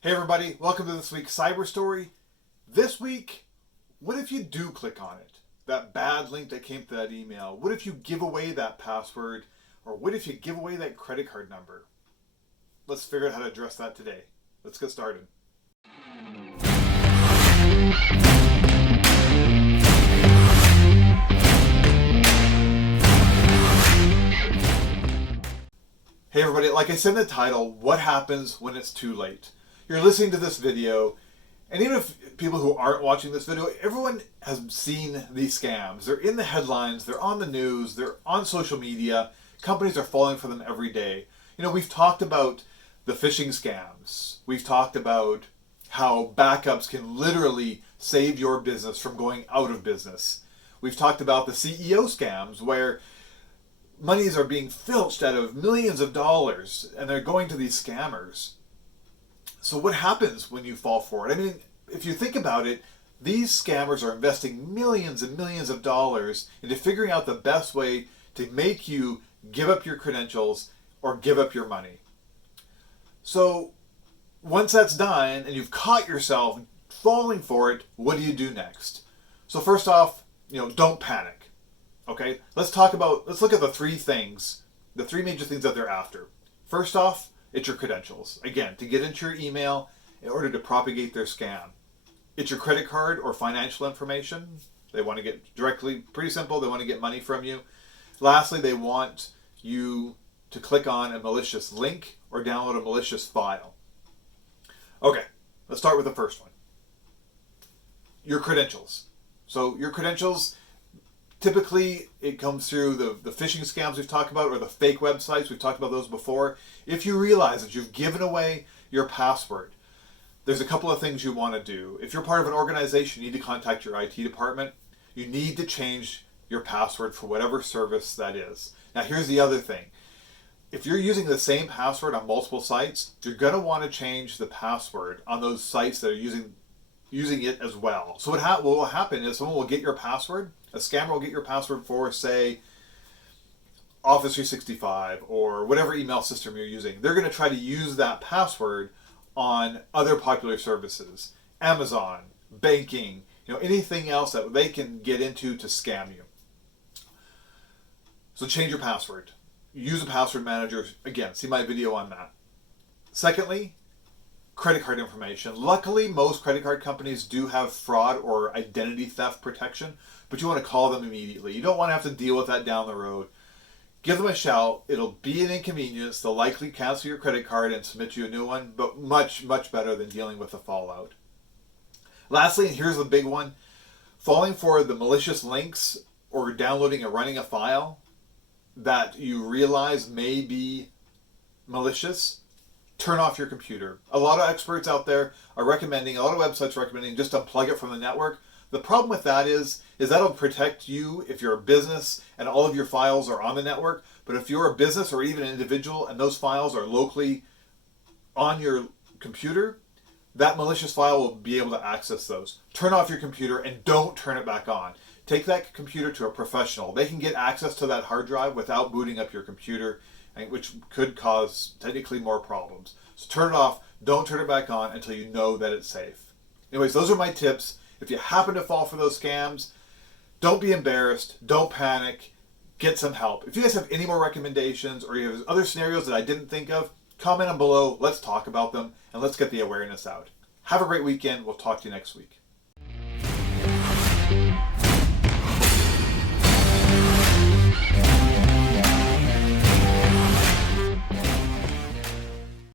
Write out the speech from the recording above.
Hey everybody, welcome to this week's Cyber Story. This week, what if you do click on it? That bad link that came to that email. What if you give away that password? Or what if you give away that credit card number? Let's figure out how to address that today. Let's get started. Hey everybody, like I said in the title, what happens when it's too late? You're listening to this video, and even if people who aren't watching this video, everyone has seen these scams. They're in the headlines, they're on the news, they're on social media. Companies are falling for them every day. You know, we've talked about the phishing scams. We've talked about how backups can literally save your business from going out of business. We've talked about the CEO scams where monies are being filched out of millions of dollars and they're going to these scammers. So what happens when you fall for it? I mean, if you think about it, these scammers are investing millions and millions of dollars into figuring out the best way to make you give up your credentials or give up your money. So once that's done and you've caught yourself falling for it, what do you do next? So first off, don't panic. Okay, let's look at the three major things that they're after. First off, it's your credentials. Again, to get into your email in order to propagate their scam. It's your credit card or financial information. They want to get directly, pretty simple, they want to get money from you. Lastly, they want you to click on a malicious link or download a malicious file. Okay, let's start with the first one. Your credentials. So your credentials, typically, it comes through the phishing scams we've talked about or the fake websites. We've talked about those before. If you realize that you've given away your password, there's a couple of things you want to do. If you're part of an organization, you need to contact your IT department. You need to change your password for whatever service that is. Now, here's the other thing. If you're using the same password on multiple sites, you're going to want to change the password on those sites that are using it as well. So what will happen is someone will get your password. A scammer will get your password for, say, Office 365 or whatever email system you're using. They're going to try to use that password on other popular services, Amazon, banking, anything else that they can get into to scam you. So change your password. Use a password manager. Again, see my video on that. Secondly, credit card information. Luckily, most credit card companies do have fraud or identity theft protection, but you want to call them immediately. You don't want to have to deal with that down the road. Give them a shout. It'll be an inconvenience. They'll likely cancel your credit card and submit you a new one, but much, much better than dealing with the fallout. Lastly, and here's the big one, falling for the malicious links or downloading and running a file that you realize may be malicious. Turn off your computer. A lot of experts out there are recommending, a lot of websites are recommending just unplug it from the network. The problem with that is that'll protect you if you're a business and all of your files are on the network. But if you're a business or even an individual and those files are locally on your computer, that malicious file will be able to access those. Turn off your computer and don't turn it back on. Take that computer to a professional. They can get access to that hard drive without booting up your computer, which could cause technically more problems. So turn it off, don't turn it back on until you know that it's safe. Anyways, those are my tips. If you happen to fall for those scams, don't be embarrassed, don't panic, get some help. If you guys have any more recommendations or you have other scenarios that I didn't think of, comment them below, let's talk about them, and let's get the awareness out. Have a great weekend, we'll talk to you next week.